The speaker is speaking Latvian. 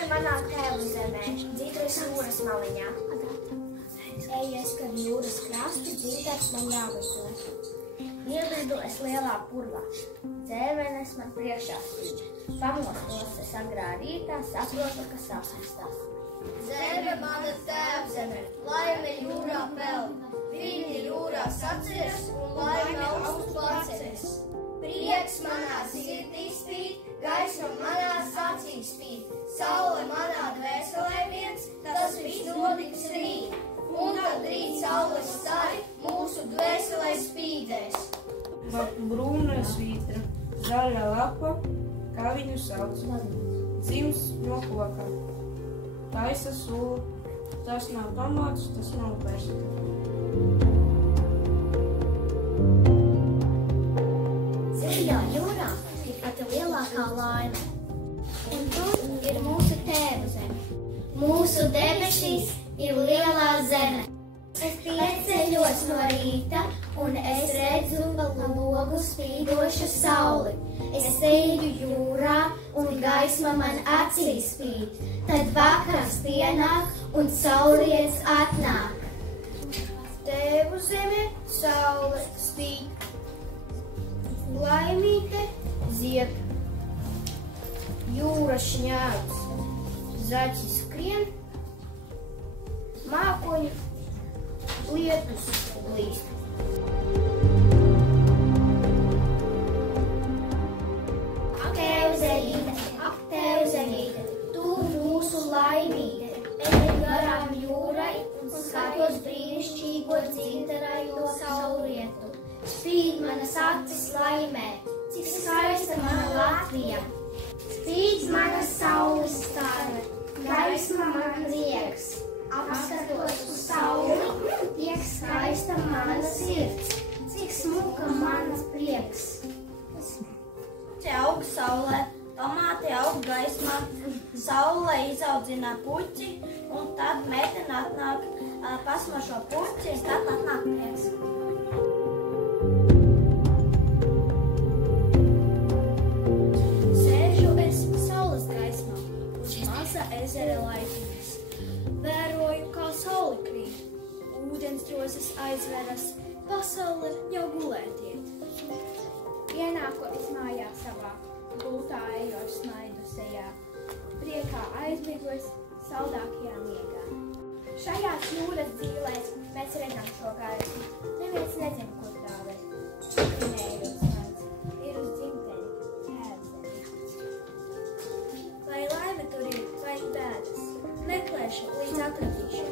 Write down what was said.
Laime manā tēvu zemē, dzīvojas jūras maliņā. Eju es, kad jūras krastu, dzīvības man jāmeklē. Iebridu es lielā purvā, dzērvenes man priekšā spīd. Pamostos es agrā rītā, saprotu, ka sapnestās. Zeme mana tēvzeme, laime jūrā peld, viņi jūrā saceras un laime augstu paceras. Prieks manā sirdī spīd, gaisma manās acīs spīd, saule manā dvēselē viens, tas viss notiks rīt. Un kad rīt saules stari mūsu dvēselē spīdēs. Brūna svītra, zaļa lapa, kā viņu sauc, dzims no kokā. Taisa sula, tas nav tomāts, tas nav perska. Dziļā jūrā ir pati lielākā laime. Un tur ir mūsu tēva zeme. Mūsu debesīs ir lielā zeme. Es pieceļos no rīta, un es redzu pa logu spīdošu sauli. Es eju jūrā, un gaisma man acīs spīd. Tad vakars pienāk, un saulriets atnāk. Tēvu zeme, saule spīd, laimīte zied, jūra šņāc, zaķi skrien, mākoņi lietus līst. Ak, tev zemīte, tu mūsu laimīte. Eju garām jūrai un skatos brīnišķīgo dzintaraino saulrietu. Spīd manas acis laimē, cik skaista mana Latvija. Spīd mana saules stara, gaisma man prieks. Apskatos uz sauli, tiek skaista mana sirds, cik smuka manas prieks. Te aug saulē, tomāti aug gaismā, saulē izaudzina puķi, un tad meitene atnāk pasmašo puķi, un tad atnāk prieks. Sēžu es saules gaismā, uz maza ezera laipnes. Vēroju, kā saule krīt, ūdens drosas aizveras, pasaule jau gulēt iet. Ienāku es mājā savā, gultā eju ar smaidu sejā, priekā aizmigos saldākajā miegā. Šajās jūras dzīvēs mēs redzam šo gaismu, neviens nezin, kur tā ved. Nējos mans, ir uz dzimteni, tēvzemītes. Vai laime tur ir, vai bēdas, meklēšu līdz atradīšu.